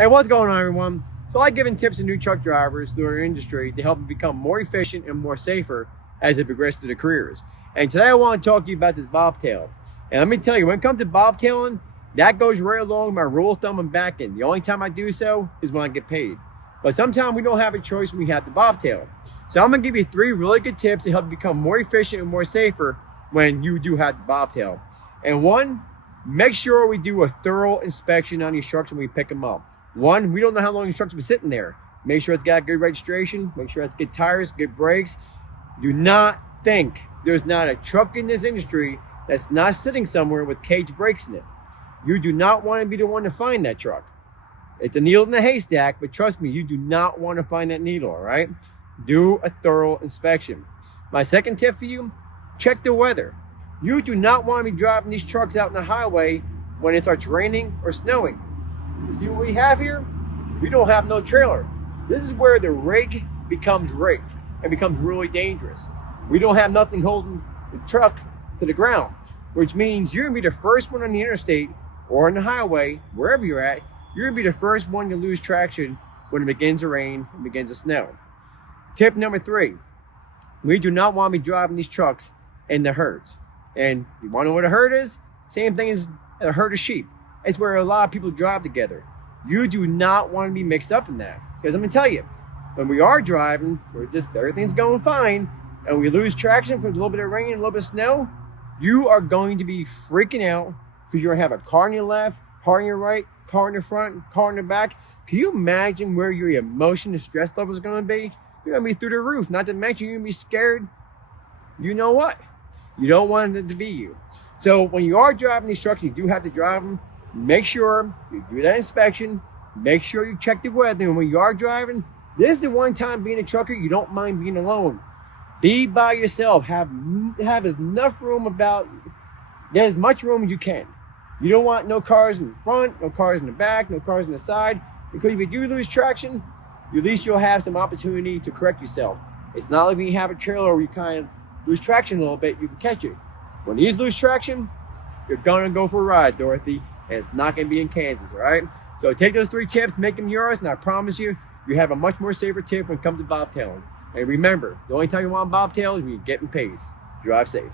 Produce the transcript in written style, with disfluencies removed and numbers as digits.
Hey, what's going on, everyone? So I like giving tips to new truck drivers through our industry to help them become more efficient and more safer as they progress through their careers. And today I want to talk to you about this bobtail. And let me tell you, when it comes to bobtailing, that goes right along with my rule of thumb and back end. The only time I do so is when I get paid. But sometimes we don't have a choice when we have to bobtail. So I'm gonna give you 3 really good tips to help you become more efficient and more safer when you do have to bobtail. And 1, make sure we do a thorough inspection on these trucks when we pick them up. 1, we don't know how long these trucks have been sitting there. Make sure it's got good registration, make sure it's good tires, good brakes. Do not think there's not a truck in this industry that's not sitting somewhere with cage brakes in it. You do not want to be the one to find that truck. It's a needle in a haystack, but trust me, you do not want to find that needle, all right? Do a thorough inspection. My second tip for you, check the weather. You do not want to be driving these trucks out on the highway when it starts raining or snowing. You see what we have here? We don't have no trailer. This is where the rig becomes rigged and becomes really dangerous. We don't have nothing holding the truck to the ground, which means you're gonna be the first one on the interstate or on the highway, wherever you're at, you're gonna be the first one to lose traction when it begins to rain and begins to snow. Tip number 3, we do not want to be driving these trucks in the herds. And you want to know what a herd is? Same thing as a herd of sheep. It's where a lot of people drive together. You do not want to be mixed up in that. Because I'm gonna tell you, when we are driving, everything's going fine, and we lose traction from a little bit of rain and a little bit of snow, you are going to be freaking out because you're gonna have a car on your left, car on your right, car in the front, car in the back. Can you imagine where your emotion and stress level is gonna be? You're gonna be through the roof. Not to mention you're gonna be scared. You know what? You don't want it to be you. So when you are driving these trucks, you do have to drive them. Make sure you do that inspection. Make sure you check the weather. And when you are driving, this is the one time being a trucker, you don't mind being alone. Be by yourself. Have enough room get as much room as you can. You don't want no cars in the front, no cars in the back, no cars on the side. Because if you do lose traction, at least you'll have some opportunity to correct yourself. It's not like when you have a trailer where you kind of lose traction a little bit, you can catch it. When these lose traction, you're gonna go for a ride, Dorothy, and it's not gonna be in Kansas, all right? So take those 3 tips, make them yours, and I promise you, you have a much more safer tip when it comes to bobtailing. And remember, the only time you want bobtail is when you're getting paid. Drive safe.